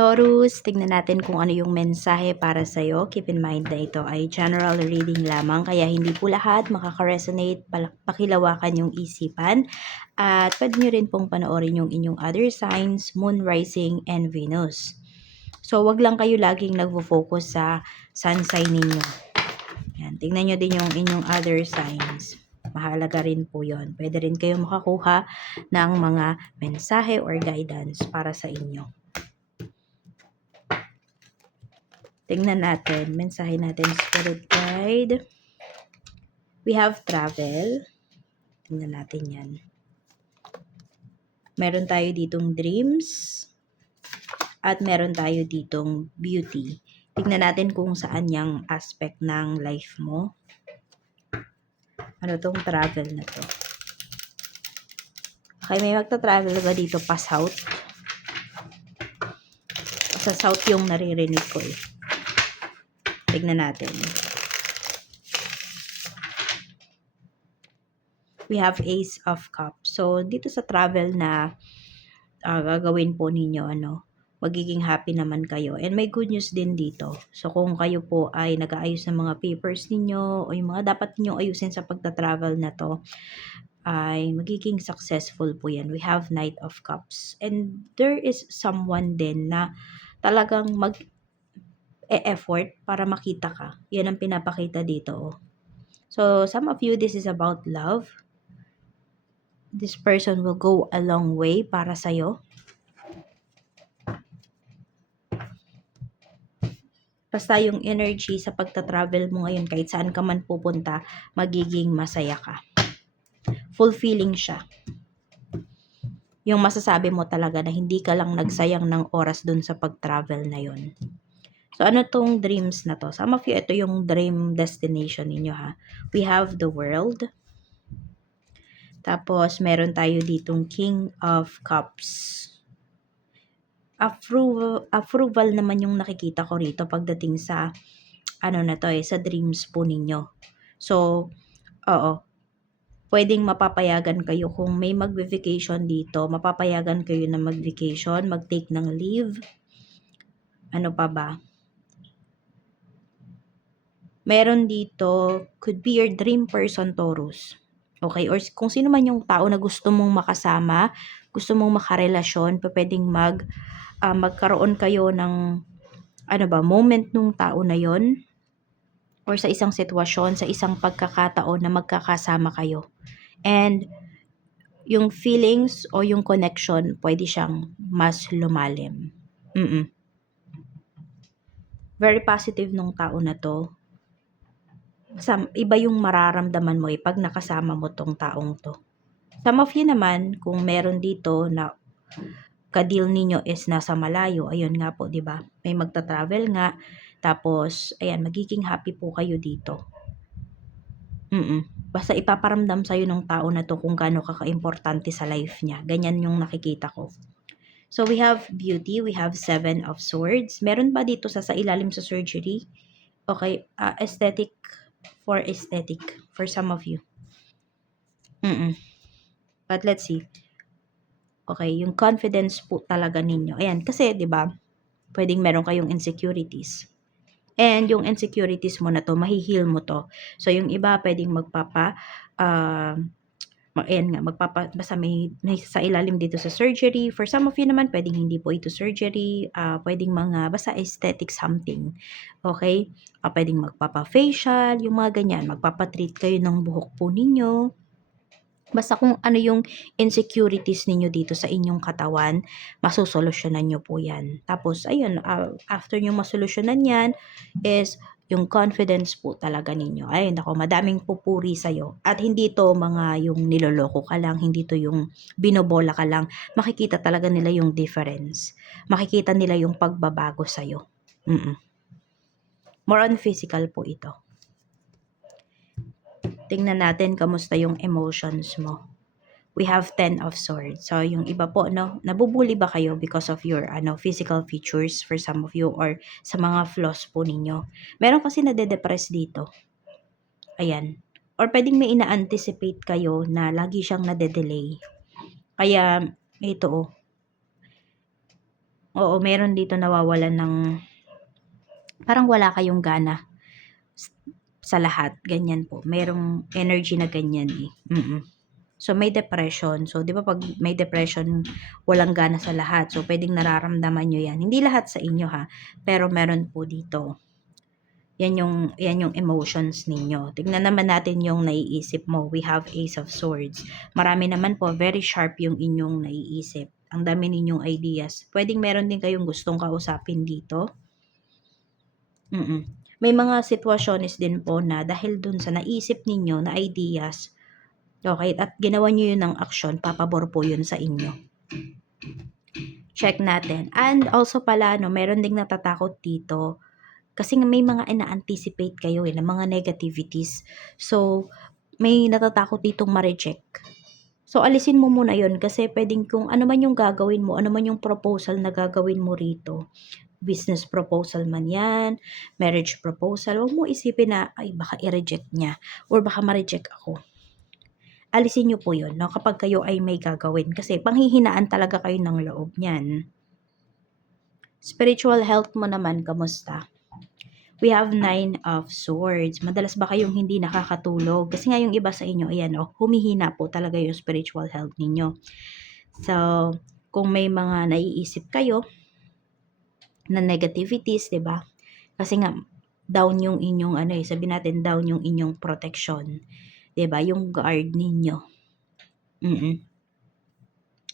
Taurus, tignan natin kung ano yung mensahe para sa'yo. Keep in mind na ito ay general reading lamang, kaya hindi po lahat makaka-resonate. Pakilawakan yung isipan. At pwede nyo rin pong panoorin yung inyong other signs, Moon, Rising, and Venus. So, wag lang kayo laging nagfo-focus sa sun sign ninyo. Yan, tignan nyo din yung inyong other signs. Mahalaga rin po yon. Pwede rin kayo makakuha ng mga mensahe or guidance para sa inyo. Tingnan natin, mensahe natin, spirit guide. We have travel. Tingnan natin yan. Meron tayo ditong dreams. At meron tayo ditong beauty. Tingnan natin kung saan yung aspect ng life mo. Ano tong travel na to? Okay, may magta-travel ba dito pa south? Sa south yung naririnig ko eh. Tignan natin. We have Ace of Cups. So, dito sa travel na gagawin po ninyo, magiging happy naman kayo. And may good news din dito. So, kung kayo po ay nag-aayos ng mga papers ninyo o yung mga dapat ninyong ayusin sa pagta-travel na to, ay magiging successful po yan. We have Knight of Cups. And there is someone din na talagang mag-e-effort para makita ka. Yan ang pinapakita dito. Oh. So, some of you, this is about love. This person will go a long way para sa'yo. Basta yung energy sa pagta-travel mo ngayon, kahit saan ka man pupunta, magiging masaya ka. Fulfilling siya. Yung masasabi mo talaga na hindi ka lang nagsayang ng oras dun sa pag-travel na yun. So, ano tong dreams na to? Some of you, ito yung dream destination ninyo ha. We have the world. Tapos, meron tayo ditong King of Cups. Approval naman yung nakikita ko rito pagdating sa, sa dreams po ninyo. So, oo. Pwedeng mapapayagan kayo kung may mag-vacation dito. Mapapayagan kayo na mag-vacation, mag-take ng leave. Ano pa ba? Meron dito, could be your dream person, Taurus. Okay, or kung sino man yung tao na gusto mong makasama, gusto mong makarelasyon, pwedeng magkaroon kayo ng moment nung tao na yon, or sa isang sitwasyon, sa isang pagkakataon na magkakasama kayo. And yung feelings o yung connection, pwede siyang mas lumalim. Very positive nung tao na to. Iba yung mararamdaman mo pag nakasama mo tong taong to. Some of you naman, kung meron dito na ka-deal ninyo is nasa malayo, ayun nga po, di ba? May magta-travel nga, tapos, ayan, magiging happy po kayo dito. Basta ipaparamdam sa'yo ng tao na to kung gaano ka-importante sa life niya. Ganyan yung nakikita ko. So, we have beauty, we have 7 of swords. Meron ba dito sa ilalim sa surgery? Okay, aesthetic for some of you. But let's see. Okay, yung confidence po talaga ninyo. Ayan, kasi 'di ba? Pwedeng meron kayong insecurities. And yung insecurities mo na to, mahihil mo to. So yung iba pwedeng basta may sa ilalim dito sa surgery. For some of you naman, pwedeng hindi po ito surgery. Pwedeng basta aesthetic something. Okay? Pwedeng magpapa-facial, yung mga ganyan. Magpapa-treat kayo ng buhok po ninyo. Basta kung ano yung insecurities ninyo dito sa inyong katawan, masusolusyonan nyo po yan. Tapos, ayun, after nyo masolusyonan yan, is yung confidence po talaga ninyo. Ayun, ako, madaming pupuri sa'yo. At hindi to mga yung niloloko ka lang, hindi to yung binobola ka lang. Makikita talaga nila yung difference. Makikita nila yung pagbabago sa'yo. More on physical po ito. Tingnan natin kamusta yung emotions mo. We have 10 of swords. So, yung iba po, nabubuli ba kayo because of your physical features for some of you or sa mga flaws po ninyo? Meron kasi nade-depress dito. Ayan. Or pwedeng may ina-anticipate kayo na lagi siyang nade-delay. Kaya, ito Oo, meron dito nawawalan ng parang wala kayong gana sa lahat, ganyan po. Merong energy na ganyan eh. So, may depression. So, di ba pag may depression, walang gana sa lahat. So, pwedeng nararamdaman nyo yan. Hindi lahat sa inyo ha, pero meron po dito. Yan yung emotions ninyo. Tignan naman natin yung naiisip mo. We have Ace of Swords. Marami naman po, very sharp yung inyong naiisip. Ang dami ninyong ideas. Pwedeng meron din kayong gustong kausapin dito. May mga sitwasyones din po na dahil dun sa naisip ninyo na ideas, okay, at ginawa nyo yun ng aksyon, papabor po yun sa inyo. Check natin. And also pala, no, meron ding natatakot dito. Kasi may mga ina-anticipate kayo ng mga negativities. So, may natatakot ditong ma-reject. So, alisin mo muna yun kasi pwedeng kung ano man yung gagawin mo, ano man yung proposal na gagawin mo rito, business proposal man yan, marriage proposal, huwag mo isipin na, ay, baka i-reject niya or baka ma-reject ako. Alisin nyo po yun, no? Kapag kayo ay may gagawin. Kasi panghihinaan talaga kayo ng loob niyan. Spiritual health mo naman, kamusta? We have 9 of Swords. Madalas ba kayong hindi nakakatulog? Kasi nga yung iba sa inyo, ayan, humihina po talaga yung spiritual health ninyo. So, kung may mga naiisip kayo na negativities, 'di ba? Kasi nga down yung inyong sabi natin down yung inyong protection, 'di ba? Yung guard ninyo.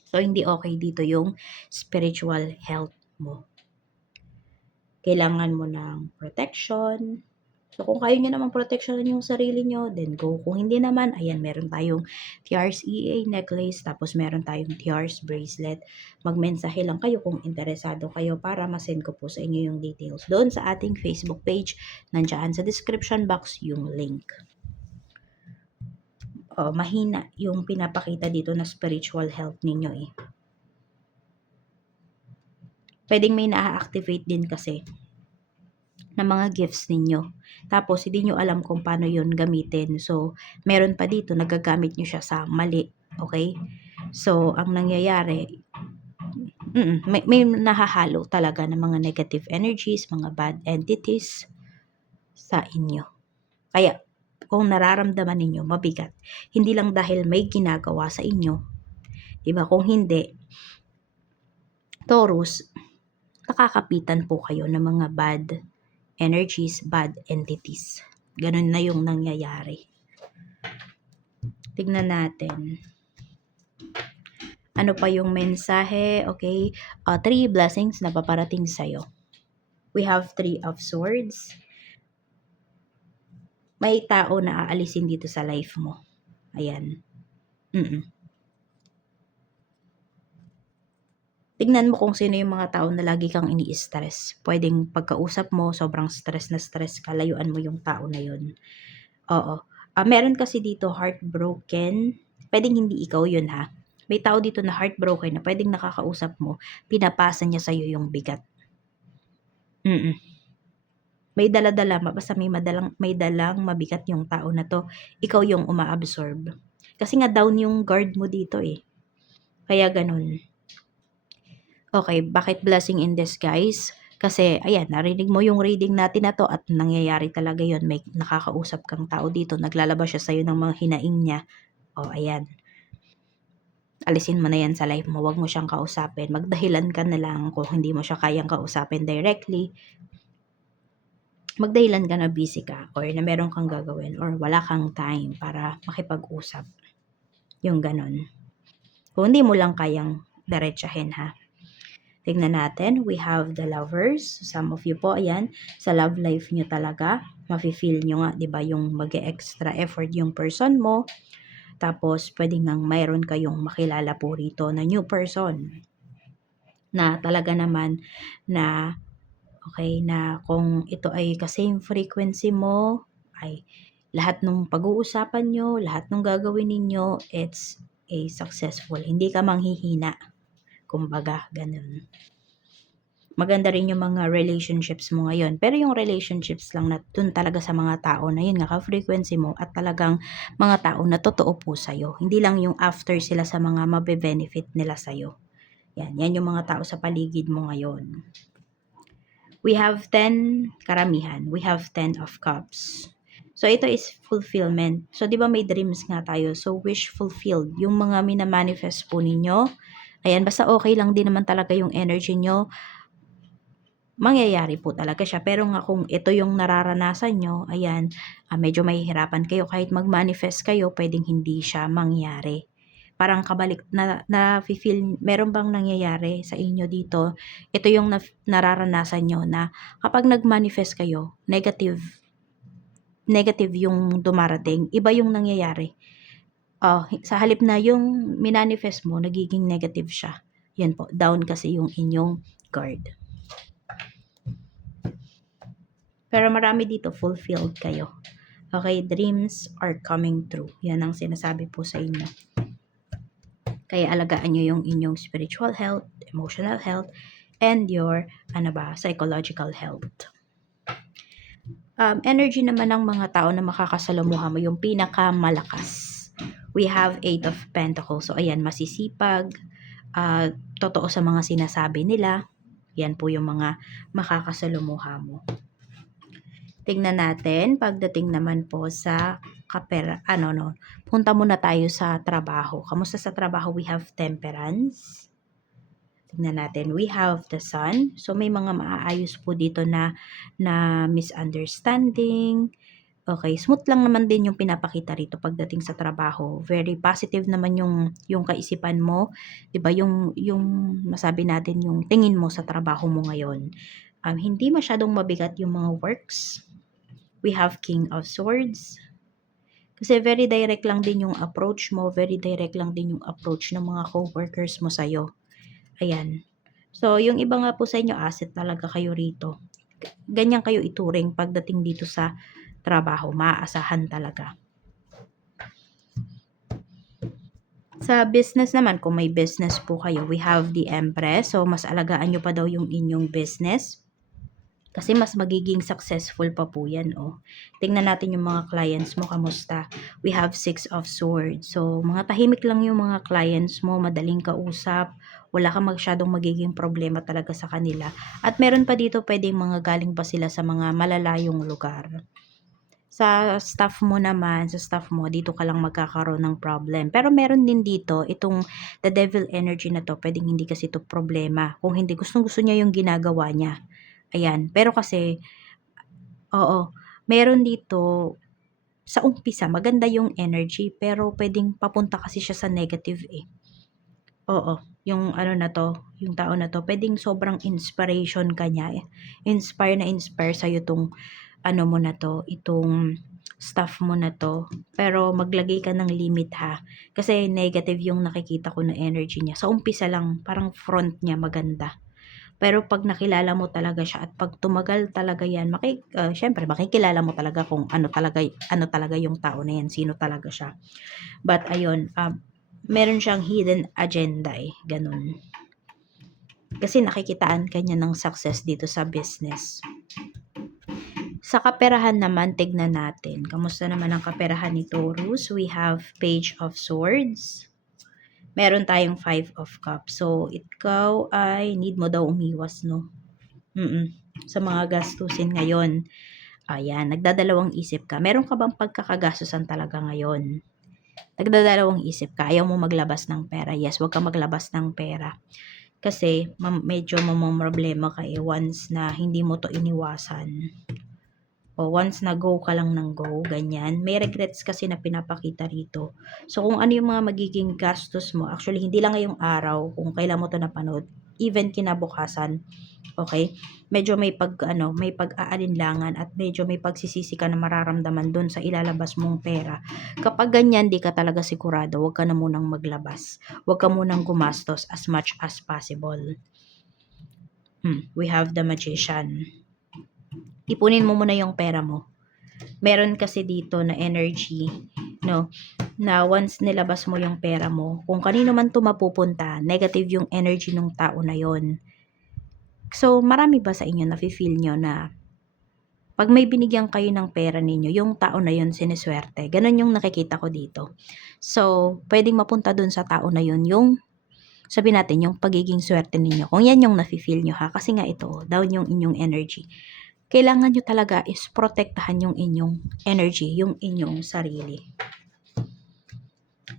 So hindi okay dito yung spiritual health mo. Kailangan mo ng protection. So, kung kaya nyo namang proteksyonan yung sarili nyo, then go. Kung hindi naman, ayan, meron tayong TRS EA necklace, tapos meron tayong TRS bracelet. Magmensahe lang kayo kung interesado kayo para masend ko po sa inyo yung details. Doon sa ating Facebook page, nandiyan sa description box yung link. Mahina yung pinapakita dito na spiritual health ninyo eh. Pwedeng may na-activate din kasi na mga gifts ninyo. Tapos, hindi nyo alam kung paano yun gamitin. So, meron pa dito, nagagamit nyo siya sa mali. Okay? So, ang nangyayari, may nahahalo talaga ng mga negative energies, mga bad entities sa inyo. Kaya, kung nararamdaman ninyo, mabigat. Hindi lang dahil may ginagawa sa inyo. Diba? Kung hindi, Taurus, nakakapitan po kayo ng mga bad energies, bad entities. Ganun na yung nangyayari. Tignan natin. Ano pa yung mensahe? Okay. 3 blessings na paparating sa'yo. We have 3 of Swords. May tao na aalisin dito sa life mo. Ayan. Tignan mo kung sino yung mga tao na lagi kang ini-stress. Pwedeng pagkausap mo, sobrang stress na stress ka, layuan mo yung tao na yun. Oo. Meron kasi dito heartbroken. Pwedeng hindi ikaw yun ha. May tao dito na heartbroken na pwedeng nakakausap mo, pinapasa niya sa'yo yung bigat. May dala-dala, basta may dalang mabigat yung tao na to. Ikaw yung umaabsorb. Kasi nga down yung guard mo dito eh. Kaya ganun. Okay, bakit blessing in disguise? Kasi, ayan, narinig mo yung reading natin na to at nangyayari talaga yon. May nakakausap kang tao dito, naglalabas siya sa'yo ng mga hinaing niya. Ayan. Alisin mo na yan sa life mo, wag mo siyang kausapin. Magdahilan ka na lang kung hindi mo siya kayang kausapin directly. Magdahilan ka na busy ka or na meron kang gagawin or wala kang time para makipag-usap. Yung ganon. Kung hindi mo lang kayang diretsahin ha. Tignan natin, we have the lovers. Some of you po, ayan, sa love life nyo talaga, mafe-feel nyo nga, di ba, yung mag-extra effort yung person mo. Tapos, pwedeng nang mayroon kayong makilala po rito na new person. Na talaga naman na, okay, na kung ito ay ka-same frequency mo, ay lahat ng pag-uusapan nyo, lahat ng gagawin ninyo, it's a successful. Hindi ka manghihina. Kumbaga, ganun. Maganda rin yung mga relationships mo ngayon. Pero yung relationships lang na dun talaga sa mga tao na yun nga ka-frequency mo at talagang mga tao na totoo po sa'yo. Hindi lang yung after sila sa mga mabe-benefit nila sa'yo. Yan yung mga tao sa paligid mo ngayon. We have 10 karamihan. We have 10 of cups. So, ito is fulfillment. So, di ba may dreams nga tayo? So, wish fulfilled. Yung mga minamanifest po ninyo, ayan, basta okay lang din naman talaga yung energy nyo, mangyayari po talaga siya. Pero nga kung ito yung nararanasan nyo, ayan, medyo mahihirapan kayo. Kahit mag-manifest kayo, pwedeng hindi siya mangyari. Parang kabalik na feel, meron bang nangyayari sa inyo dito? Ito yung nararanasan nyo na kapag nag-manifest kayo, negative yung dumarating, iba yung nangyayari. Sa halip na yung minanifest mo, nagiging negative siya. Yan po, down kasi yung inyong card. Pero marami dito, fulfilled kayo. Okay, dreams are coming true. Yan ang sinasabi po sa inyo. Kaya alagaan nyo yung inyong spiritual health, emotional health, and your psychological health. Energy naman ng mga tao na makakasalamuha mo, yung pinakamalakas. We have 8 of Pentacles. So, ayan, masisipag, totoo sa mga sinasabi nila. Yan po yung mga makakasalamuha mo. Tingnan natin, pagdating naman po sa punta muna tayo sa trabaho. Kamusta sa trabaho? We have Temperance. Tingnan natin, we have the Sun. So, may mga maaayos po dito na misunderstanding. Okay, smooth lang naman din yung pinapakita rito pagdating sa trabaho. Very positive naman yung kaisipan mo. 'Di ba? Yung masabi natin yung tingin mo sa trabaho mo ngayon. Hindi masyadong mabigat yung mga works. We have King of Swords. Kasi very direct lang din yung approach mo, very direct lang din yung approach ng mga co-workers mo sa'yo. Ayan. So, yung iba nga po sa inyo, asset talaga kayo rito. Ganyan kayo ituring pagdating dito sa trabaho. Maaasahan talaga. Sa business naman, kung may business po kayo, we have the Empress. So, mas alagaan nyo pa daw yung inyong business. Kasi mas magiging successful pa po yan, oh. Tingnan natin yung mga clients mo, kamusta. We have 6 of Swords. So, mga tahimik lang yung mga clients mo, madaling kausap, wala kang masyadong magiging problema talaga sa kanila. At meron pa dito, pwedeng mga galing pa sila sa mga malalayong lugar. Sa staff mo naman, dito ka lang magkakaroon ng problem. Pero meron din dito, itong the devil energy na to, pwedeng hindi kasi ito problema. Kung hindi, gustong-gusto niya yung ginagawa niya. Ayan, pero kasi, meron dito, sa umpisa, maganda yung energy, pero pwedeng papunta kasi siya sa negative eh. Yung yung tao na to, pwedeng sobrang inspiration ka niya. Inspire sa'yo itong, mo na to, itong staff mo na to. Pero maglagay ka ng limit ha. Kasi negative yung nakikita ko na energy niya. Sa umpisa lang, parang front niya maganda. Pero pag nakilala mo talaga siya at pag tumagal talaga yan, syempre makikilala mo talaga kung ano talaga yung tao na yan, sino talaga siya. But ayun, meron siyang hidden agenda eh, ganun. Kasi nakikitaan kanya ng success dito sa business. Sa kaperahan naman, tignan natin. Kamusta naman ang kaperahan ni Taurus? We have Page of Swords. Meron tayong 5 of Cups. So, ikaw ay need mo daw umiwas, no? Sa mga gastusin ngayon. Ayan, nagdadalawang isip ka. Meron ka bang pagkakagastusan talaga ngayon? Nagdadalawang isip ka. Ayaw mo maglabas ng pera. Yes, huwag ka maglabas ng pera. Kasi, medyo problema ka once na hindi mo to iniwasan. O once na go ka lang ng go, ganyan. May regrets kasi na pinapakita rito. So, kung ano yung mga magiging gastos mo, actually, hindi lang ngayong araw, kung kailan mo to napanood, even kinabukasan, okay? Medyo may pag-aalinlangan at medyo may pagsisisi ka na mararamdaman dun sa ilalabas mong pera. Kapag ganyan, di ka talaga sigurado, huwag ka na munang maglabas. Huwag ka munang gumastos as much as possible. We have the Magician. Ipunin mo muna yung pera mo. Meron kasi dito na energy, no, na once nilabas mo yung pera mo, kung kanino man to mapupunta, negative yung energy ng tao na yon. So, marami ba sa inyo nafe-feel nyo na pag may binigyan kayo ng pera ninyo, yung tao na yon siniswerte? Ganon yung nakikita ko dito. So, pwedeng mapunta dun sa tao na yon yung sabihin natin yung pagiging swerte ninyo. Kung yan yung nafe-feel nyo ha, kasi nga ito, down yung inyong energy. Kailangan nyo talaga is protektahan yung inyong energy, yung inyong sarili.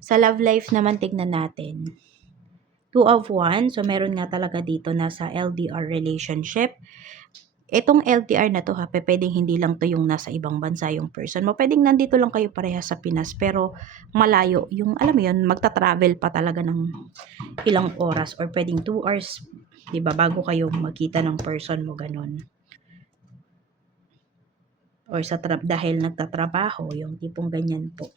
Sa love life naman, tignan natin. 2 of Wands, so meron nga talaga dito nasa LDR relationship. Itong LDR na to ha, pwedeng hindi lang to yung nasa ibang bansa yung person mo. Pwedeng nandito lang kayo pareha sa Pinas, pero malayo. Yung, alam mo yun, magta-travel pa talaga ng ilang oras or pwedeng 2 hours, diba, bago kayo magkita ng person mo, ganun. Or sa dahil nagtatrabaho, yung tipong ganyan po.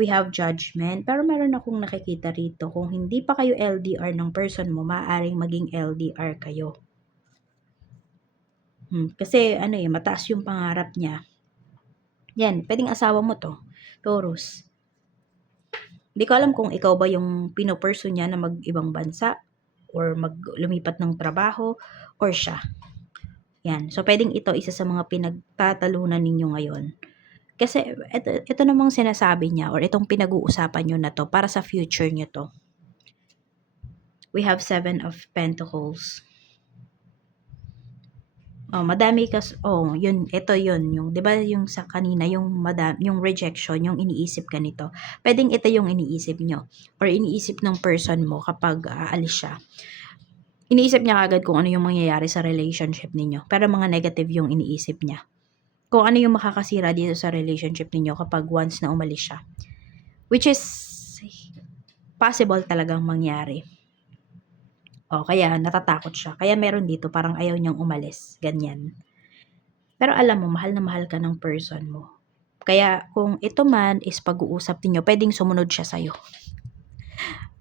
We have judgment, pero meron akong nakikita rito, kung hindi pa kayo LDR ng person mo, maaaring maging LDR kayo. Kasi ano mataas yung pangarap niya. Yan, pwedeng asawa mo to, Taurus. Hindi ko alam kung ikaw ba yung pinopursue niya na mag-ibang bansa or lumipat ng trabaho or siya. Yan. So, pwedeng ito isa sa mga pinagtatalunan ninyo ngayon. Kasi ito namang sinasabi niya or itong pinag-uusapan nyo na to para sa future nyo to. We have 7 of Pentacles. Madami yun, ito yun, yung 'di ba yung sa kanina yung yung rejection, yung iniisip ka nito. Pwedeng ito yung iniisip nyo or iniisip ng person mo kapag aalis siya. Iniisip niya agad kung ano yung mangyayari sa relationship ninyo, pero mga negative yung iniisip niya. Kung ano yung makakasira dito sa relationship ninyo kapag once na umalis siya. Which is possible talagang mangyari. Kaya natatakot siya. Kaya meron dito parang ayaw niyang umalis. Ganyan. Pero alam mo, mahal na mahal ka ng person mo. Kaya kung ito man is pag-uusap niyo, pwedeng sumunod siya sa'yo.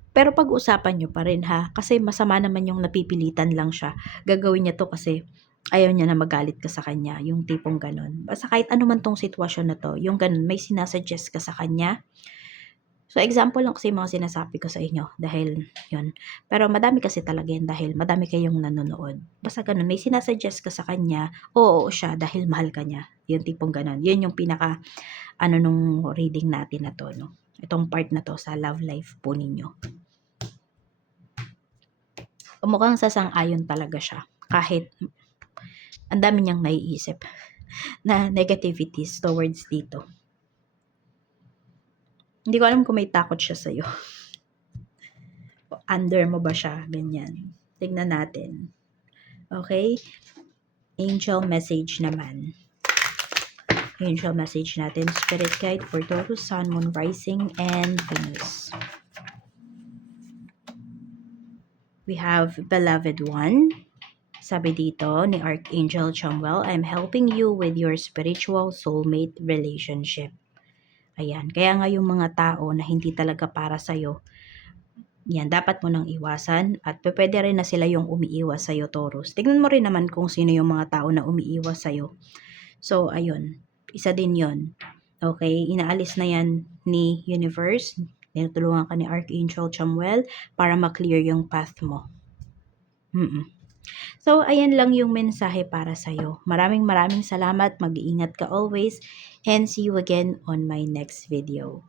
Pero pag-usapan nyo pa rin ha. Kasi masama naman yung napipilitan lang siya. Gagawin niya to kasi ayaw niya na magalit ka sa kanya. Yung tipong ganun. Basta kahit ano man tong sitwasyon na to, yung ganun, may sinasuggest ka sa kanya. So, example lang kasi mga sinasabi ko sa inyo dahil yun. Pero madami kasi talaga yan dahil madami kayong nanonood. Basta ganun, may sinasuggest ka sa kanya, oo siya dahil mahal ka niya. Yung tipong ganun. Yun yung pinaka, nung reading natin na to, no? Itong part na to sa love life po ninyo. Mukhang sasang-ayon talaga siya. Kahit ang dami niyang naiisip na negativities towards dito. Hindi ko alam kung may takot siya sa'yo. Under mo ba siya? Ganyan. Tignan natin. Okay? Angel message naman. Angel message natin. Spirit guide for Taurus, Sun, Moon, Rising, and Venus. We have Beloved One. Sabi dito ni Archangel Chamuel, I'm helping you with your spiritual soulmate relationship. Ayan. Kaya nga yung mga tao na hindi talaga para sa'yo, yan, dapat mo nang iwasan at pwede rin na sila yung umiiwas sa'yo, Taurus. Tignan mo rin naman kung sino yung mga tao na umiiwas sa'yo. So, ayun. Isa din yon. Okay? Inaalis na yan ni Universe. Tinutulungan ka ni Archangel Chamuel para ma-clear yung path mo. So, ayan lang yung mensahe para sa'yo. Maraming salamat. Mag-iingat ka always. And see you again on my next video.